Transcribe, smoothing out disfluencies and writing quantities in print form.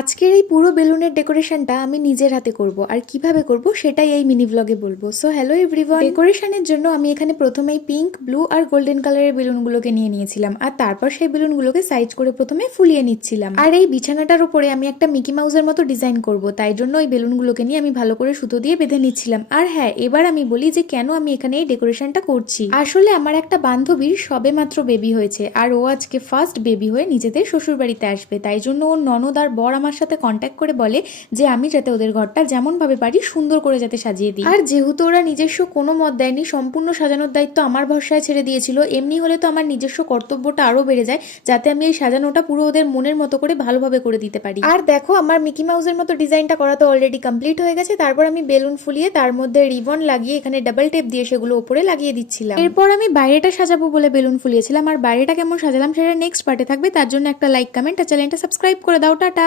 আজকের এই পুরো বেলুনের ডেকোরেশনটা আমি নিজের হাতে করব আর কিভাবে করব সেটাই এই মিনি ব্লগে বলবো। সো হ্যালো এভরিওয়ান, ডেকোরেশনের জন্য আমি এখানে প্রথমেই পিঙ্ক, ব্লু আর গোল্ডেন কালারের বেলুনগুলোকে নিয়ে নিয়েছিলাম আর তারপর সেই বেলুনগুলোকে সাইজ করে প্রথমে ফুলিয়ে নিচ্ছিলাম। আর এই বিছানাটার উপরে আমি একটা মিকি মাউসের মতো ডিজাইন করব, তাই জন্য ওই বেলুনগুলোকে নিয়ে আমি ভালো করে সুতো দিয়ে বেঁধে নিচ্ছিলাম। আর হ্যাঁ, এবার আমি বলি যে কেন আমি এখানে এই ডেকোরেশনটা করছি। আসলে আমার একটা বান্ধবীর সবে মাত্র বেবি হয়েছে আর ও আজকে ফার্স্ট বেবি হয়ে নিজেদের শ্বশুর বাড়িতে আসবে, তাই জন্য ওর ননদ আর বর আমার সাথে কন্ট্যাক্ট করে বলে যে আমি যাতে ওদের ঘরটা যেমন ভাবে পারি সুন্দর করে যাতে সাজিয়ে দিই। আর যেহেতু ওরা নিজস্ব কোনো মত দেয়নি, সম্পূর্ণ সাজানোর দায়িত্ব আমার ভরসায় ছেড়ে দিয়েছিল। এমনি হলে তো আমার নিজস্ব কর্তব্যটা আরো বেড়ে যায়, যাতে আমি এই সাজানোটা পুরো ওদের মনের মতো করে ভালোভাবে করে দিতে পারি। আর দেখো, আমার মিকি মাউসের মতো ডিজাইনটা করা তো অলরেডি কমপ্লিট হয়ে গেছে। তারপর আমি বেলুন ফুলিয়ে তার মধ্যে রিবন লাগিয়ে এখানে ডাবল টেপ দিয়ে সেগুলো উপরে লাগিয়ে দিচ্ছিলাম। এরপর আমি বাইরেটা সাজাবো বলে বেলুন ফুলিয়েছিলাম, আর বাইরেটা কেমন সাজালাম সেটা নেক্সট পার্টে থাকবে। তার জন্য একটা লাইক, কমেন্ট আর চ্যানেলটা সাবস্ক্রাইব করে দাও। টাটা।